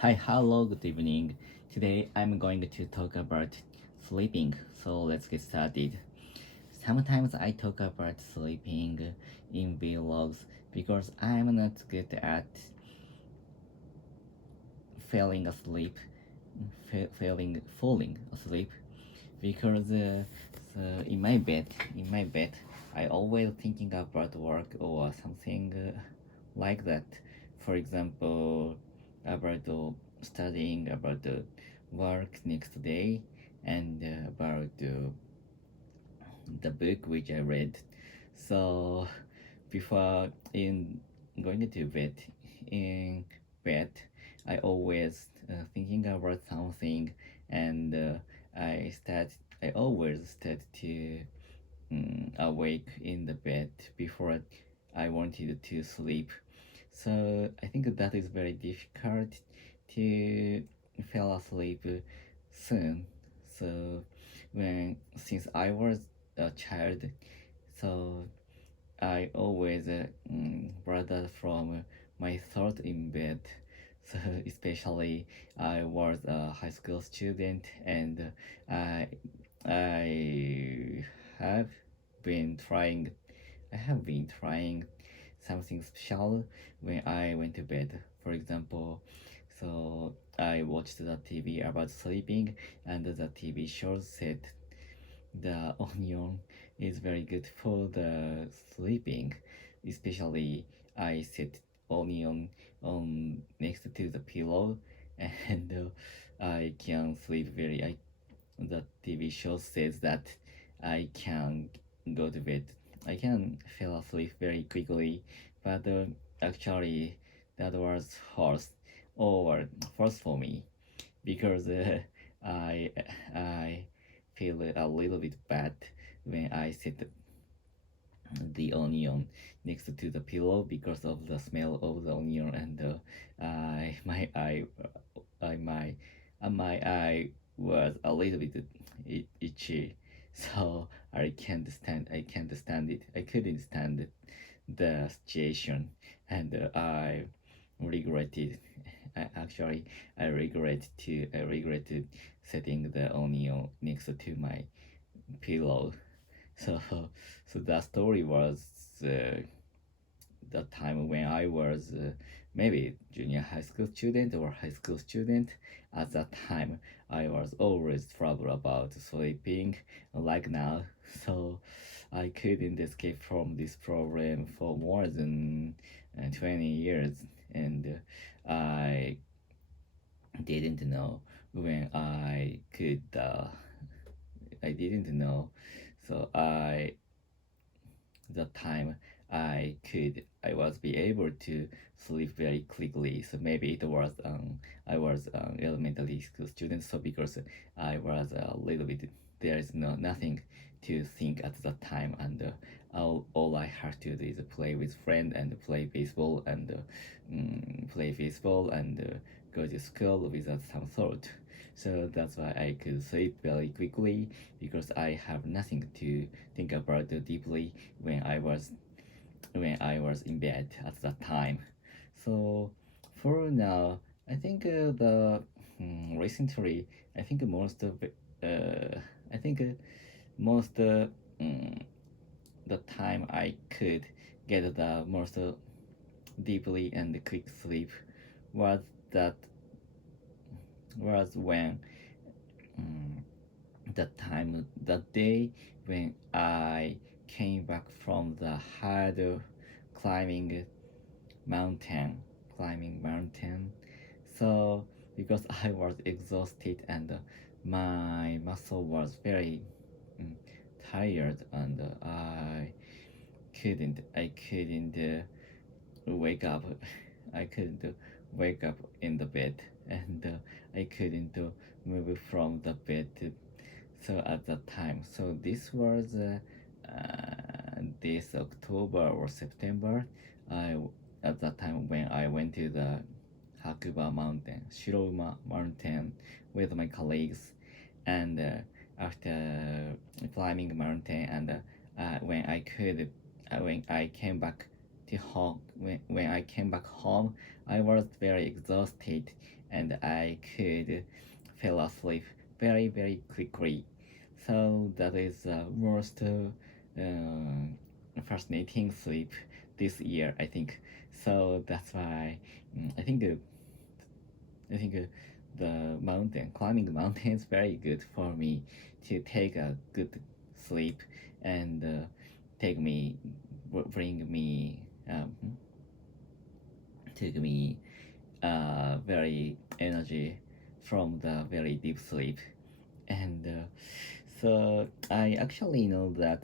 Hi, hello, good evening. Today I'm going to talk about sleeping. So let's get started. Sometimes I talk about sleeping in vlogs because I'm not good at falling asleep because in my bed, I always thinking about work or something like that. For example, about studying about the work next day and about the book which I read. So before in going to bed, I always thinking about something, and I always start to awake in the bed before I wanted to sleep. So I think that is very difficult to fall asleep soon. So when since I was a child, so I always rather from my thought in bed. So especially I was a high school student, and I I have been trying I have been trying something special when I went to bed. For example, so I watched the TV about sleeping, and the TV show said the onion is very good for the sleeping. Especially, I set onion on next to the pillow, and I can sleep very. The TV show says that I can go to bed. I can fall asleep very quickly, but actually that was first for me because I I feel a little bit bad when I set the onion next to the pillow because of the smell of the onion, and I my eye I my eye was a little bit itchy, so I can't stand it. I couldn't stand it, the situation, and I regretted. I regretted setting the onion next to my pillow. So, so that story was uh, the time when I was maybe junior high school student or high school student. At that time, I was always trouble about sleeping, like now. So, I couldn't escape from this problem for more than 20 years, and I didn't know when I could. I didn't know, so the time I was be able to sleep very quickly. So maybe it was I was elementary school student. So because I was a little bit, there is nothing to think at that time, and all I had to do is play with friend and play baseball and go to school without some thought. So that's why I could sleep very quickly because I have nothing to think about deeply when I was in bed at that time. So for now, I think the recently I think most of I think most the time I could get the most deeply and quick sleep was that was when um, that day when I came back from the hard climbing mountain, climbing mountain. So because I was exhausted and my muscle was very mm, tired, and I couldn't wake up. I couldn't wake up in the bed, and I couldn't move from the bed. So at that time, so this was this October or September. I at that time when I went to the Hakuba Mountain, Shiroma Mountain with my colleagues, and after climbing mountain, and when I came back to home. When I came back home, I was very exhausted and I could fall asleep very quickly. So that is the most fascinating sleep this year, I think. So that's why I think the mountain climbing the mountain is very good for me to take a good sleep and take me bring me take me very energy from the very deep sleep and so I actually know that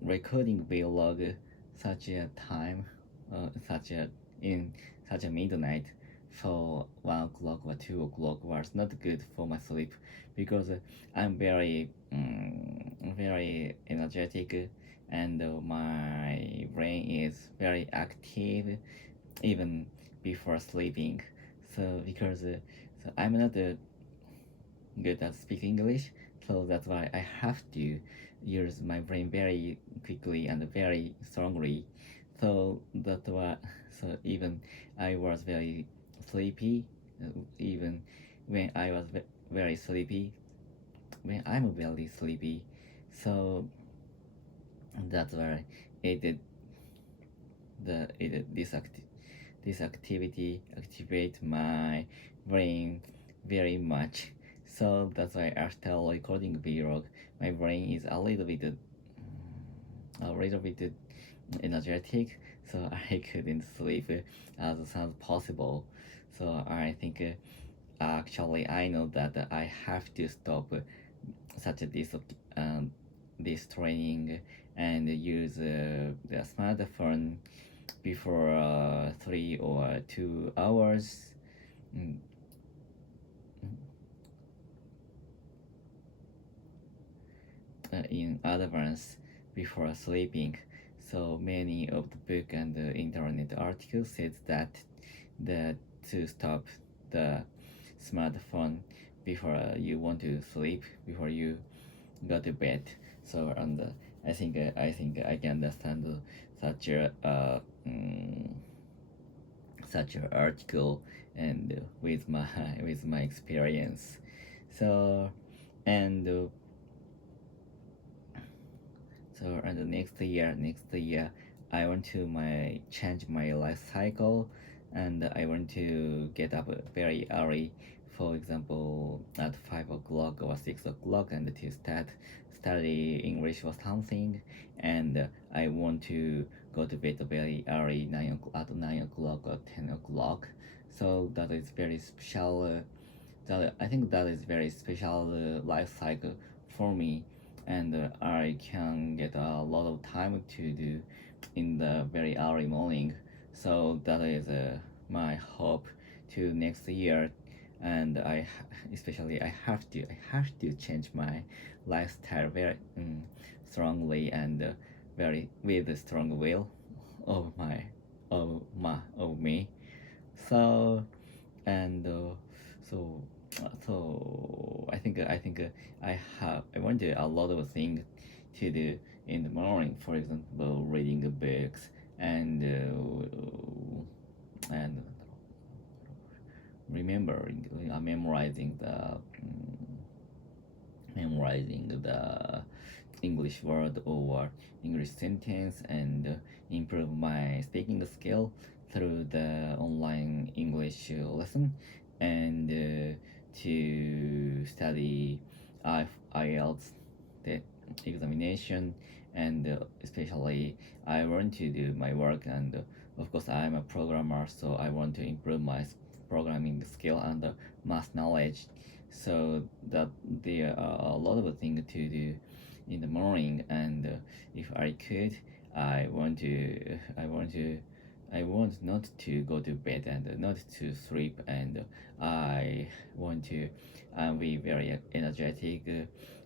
recording vlog such a time such a in such a midnight for 1 o'clock or 2 o'clock was not good for my sleep because I'm very energetic and my brain is very active even before sleeping. So because so I'm not good at speaking English, so that's why I have to use my brain very quickly and very strongly. So that's why so even I was very sleepy, even when I was very sleepy, when I'm very sleepy, so that's why it did this activity activate my brain very much. So that's why after recording vlog, my brain is a little bit energetic, so I couldn't sleep as soon as possible. So I think actually I know that I have to stop such this training and use the smartphone before 3 or 2 hours. Mm, in advance before sleeping. So many of the book and the internet articles said that the to stop the smartphone before you want to sleep, before you go to bed. So and I think I can understand such a such an article and with my with my experience. So and so and the next year, I want to my change my life cycle, and I want to get up very early. For example, at 5 o'clock or 6 o'clock, and to start study English or something. And I want to go to bed very early, 9 o'clock or 10 o'clock. So that is very special. That I think that is very special life cycle for me, and I can get a lot of time to do in the very early morning. So that is my hope to next year, and especially I have to change my lifestyle very strongly and very with a strong will of me. So and so I think I want to a lot of things to do in the morning. For example, reading the books and and remembering memorizing the English word or English sentence and improve my speaking skill through the online English lesson and to study IELTS the examination and especially I want to do my work and of course I'm a programmer so I want to improve my programming skill and math knowledge so that there are a lot of things to do in the morning and if I could I want not to go to bed and not to sleep and I want to be very energetic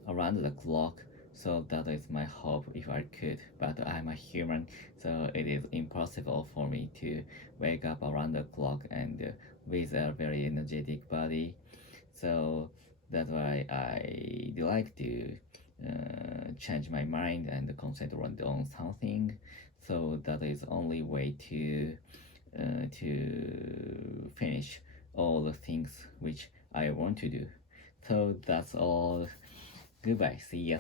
around the clock so that is my hope if I could but I'm a human so it is impossible for me to wake up around the clock and with a very energetic body so that's why I like to change my mind and concentrate on something So that is only way to finish all the things which I want to do. So that's all. Goodbye. See ya.